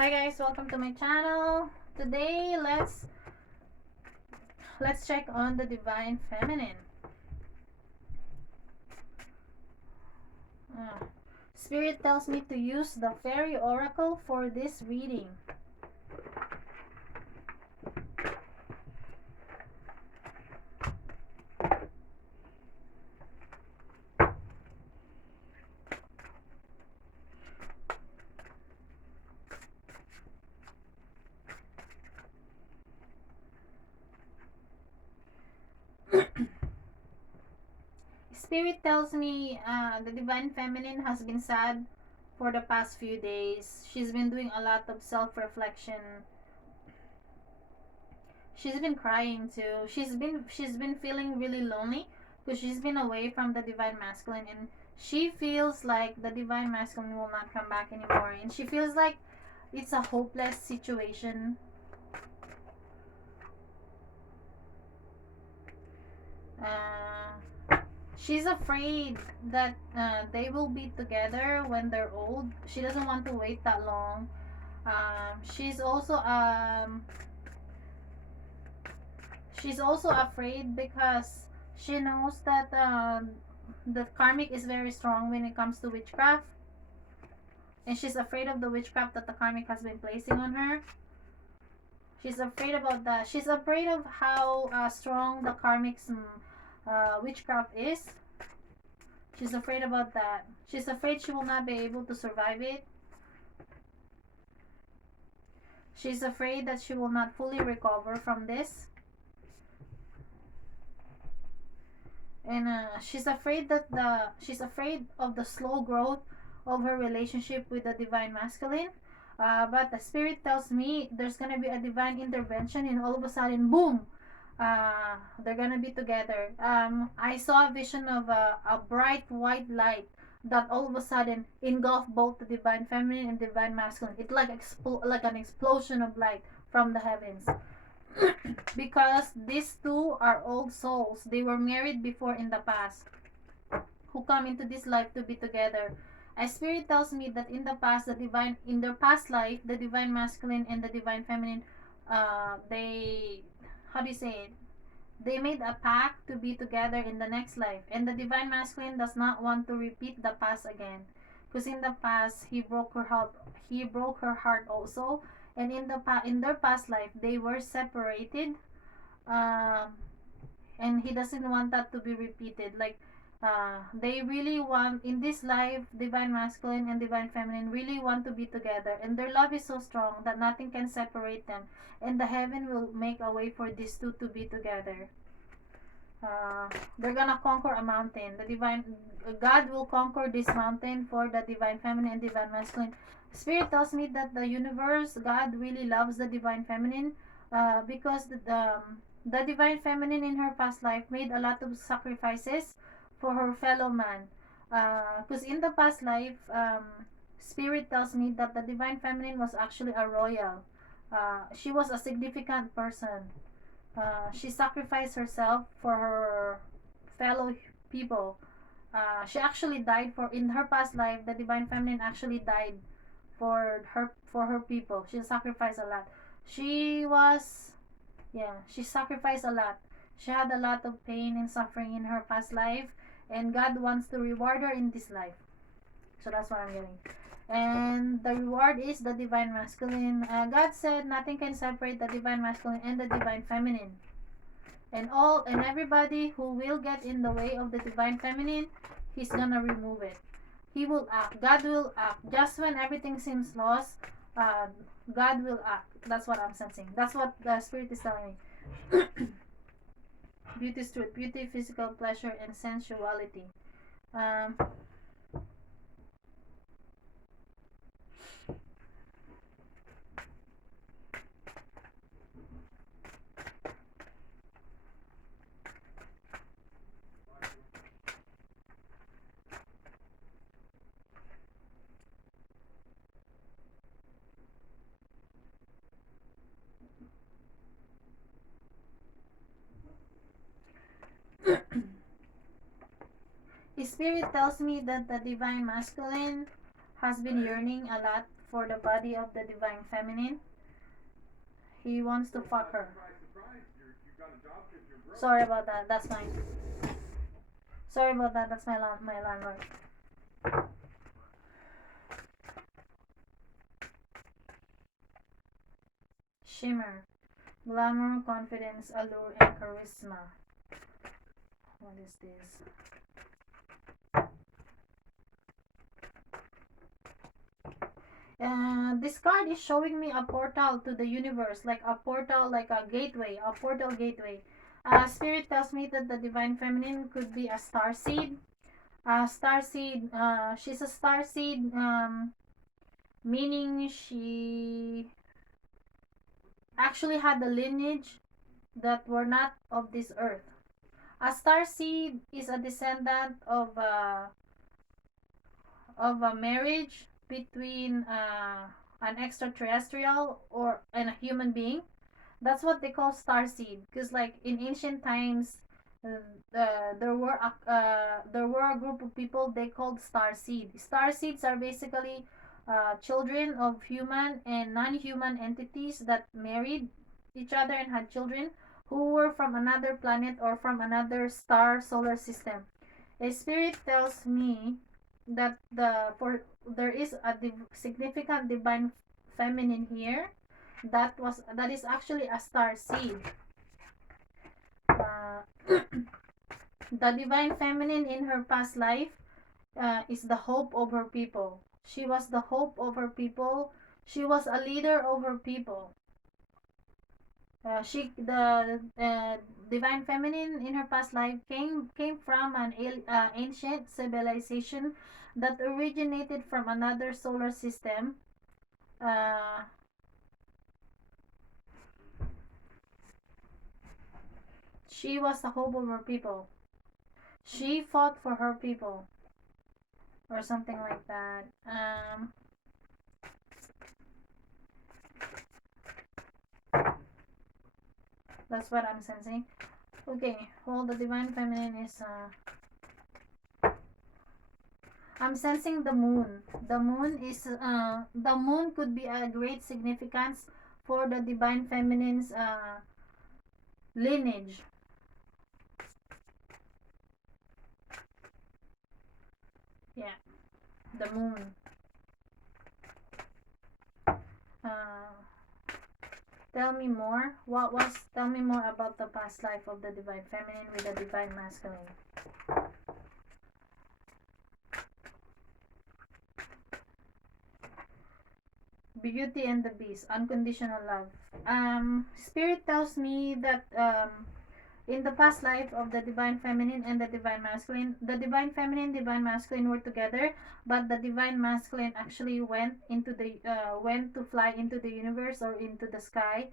Hi guys, welcome to my channel. Today let's check on the divine feminine. Spirit tells me to use the fairy oracle for this reading. Spirit tells me the divine feminine has been sad for the past few days. She's been doing a lot of self-reflection. She's been crying too. She's been feeling really lonely because she's been away from the divine masculine, and she feels like the divine masculine will not come back anymore, and she feels like it's a hopeless situation. She's afraid that they will be together when they're old. She doesn't want to wait that long. She's also afraid because she knows that the karmic is very strong when it comes to witchcraft, and she's afraid of the witchcraft that the karmic has been placing on her. She's afraid about that. She's afraid of how strong the karmic's witchcraft is. She's afraid about that. She's afraid she will not be able to survive it. She's afraid that she will not fully recover from this. And she's afraid of the slow growth of her relationship with the divine masculine. But the spirit tells me there's gonna be a divine intervention, and all of a sudden, boom, they're gonna be together. I saw a vision of a bright white light that all of a sudden engulfed both the divine feminine and divine masculine. It's like like an explosion of light from the heavens. Because these two are old souls. They were married before in the past, who come into this life to be together. A spirit tells me that in the past, in their past life, the divine masculine and the divine feminine, they, how do you say it? They made a pact to be together in the next life, and the divine masculine does not want to repeat the past again, because in the past he broke her heart. He broke her heart also, and in their past life they were separated, um, and he doesn't want that to be repeated. Like, they really want in this life, divine masculine and divine feminine really want to be together, and their love is so strong that nothing can separate them, and the heaven will make a way for these two to be together. They're gonna conquer a mountain. The divine God will conquer this mountain for the divine feminine and divine masculine. Spirit tells me that the universe, God really loves the divine feminine, because the divine feminine in her past life made a lot of sacrifices for her fellow man. Because in the past life, Spirit tells me that the divine feminine was actually a royal. She was a significant person. She sacrificed herself for her fellow people. She actually died for in her past life. The divine feminine actually died for her people. She sacrificed a lot. She was, yeah, she sacrificed a lot. She had a lot of pain and suffering in her past life, and God wants to reward her in this life. So that's what I'm getting. And the reward is the divine masculine. God said nothing can separate the divine masculine and the divine feminine. And everybody who will get in the way of the divine feminine, he's gonna remove it. He will act. God will act. Just when everything seems lost, uh, God will act. That's what I'm sensing. That's what the spirit is telling me. Beauty is truth. Beauty, physical pleasure, and sensuality. Um, Spirit tells me that the divine masculine has been yearning a lot for the body of the divine feminine. He wants to fuck her. Sorry about that. That's mine. Sorry about that. That's my landlord. Shimmer, glamour, confidence, allure, and charisma. What is this? This card is showing me a portal to the universe, like a portal, like a gateway, a portal gateway. Spirit tells me that the divine feminine could be a star seed. Star seed. She's a star seed. Meaning she actually had a lineage that were not of this earth. A star seed is a descendant of a marriage between an extraterrestrial or and a human being. That's what they call star seed. Because like in ancient times, there were a group of people they called star seed. Star seeds are basically children of human and non-human entities that married each other and had children who were from another planet or from another star solar system. A spirit tells me that there is a significant divine feminine here that is actually a star seed. Uh, the divine feminine in her past life is the hope of her people. She was the hope of her people. She was a leader of her people. She the divine feminine in her past life came from an ancient civilization that originated from another solar system. Uh, she was the hope of her people. She fought for her people, or something like that. That's what I'm sensing. Okay, well, the divine feminine is. I'm sensing the moon. The moon is. The moon could be a great significance for the divine feminine's lineage. Yeah, the moon. Uh, Tell me more. Tell me more about the past life of the divine feminine with the divine masculine. Beauty and the Beast, unconditional love. Spirit tells me that in the past life of the divine feminine and the divine feminine, divine masculine were together, but the divine masculine actually went to fly into the universe or into the sky.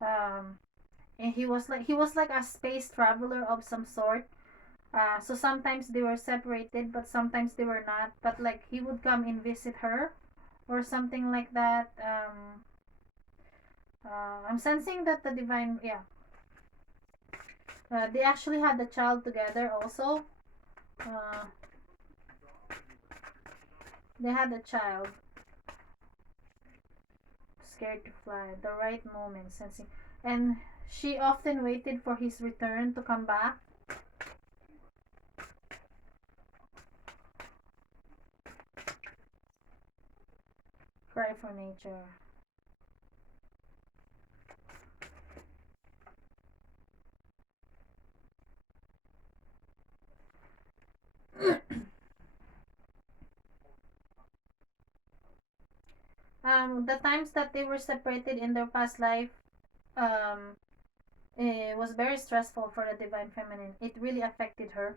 And he was like a space traveler of some sort. So sometimes they were separated, but sometimes they were not. But like he would come and visit her, or something like that. I'm sensing that the divine, yeah, they actually had a child together also. Uh, they had a child. Scared to fly. The right moment, sensing, and she often waited for his return to come back. Cry for nature. The times that they were separated in their past life, um, it was very stressful for the divine feminine. It really affected her.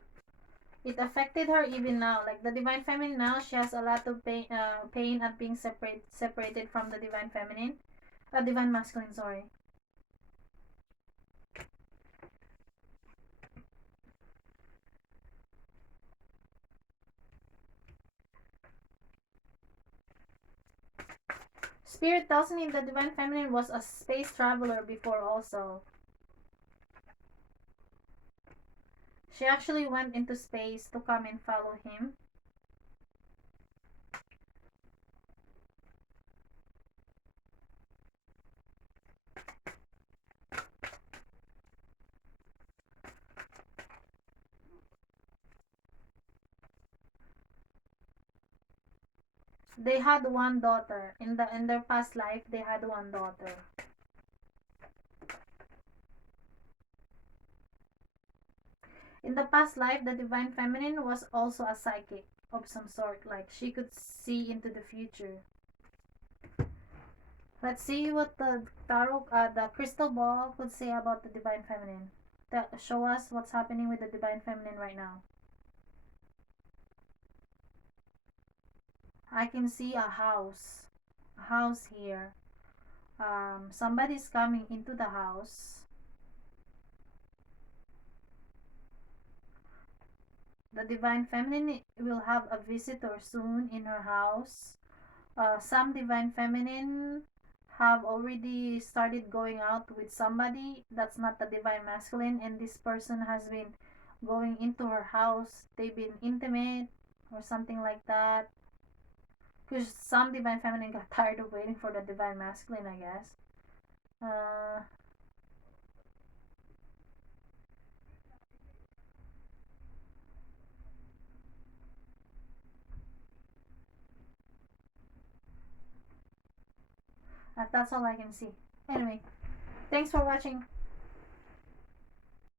It affected her even now. Like the divine feminine now, she has a lot of pain at being separated from the divine feminine, divine masculine. Sorry. Spirit tells me the divine feminine was a space traveler before also. She actually went into space to come and follow him. They had one daughter. In their past life, they had one daughter. In the past life, the divine feminine was also a psychic of some sort, like she could see into the future. Let's see what the tarot, the crystal ball could say about the divine feminine. Show us what's happening with the divine feminine right now. I can see a house here. Somebody's coming into the house. The divine feminine will have a visitor soon in her house. Some divine feminine have already started going out with somebody that's not the divine masculine, and this person has been going into her house. They've been intimate or something like that. Because some divine feminine got tired of waiting for the divine masculine, I guess. Uh, that's all I can see. Anyway, thanks for watching.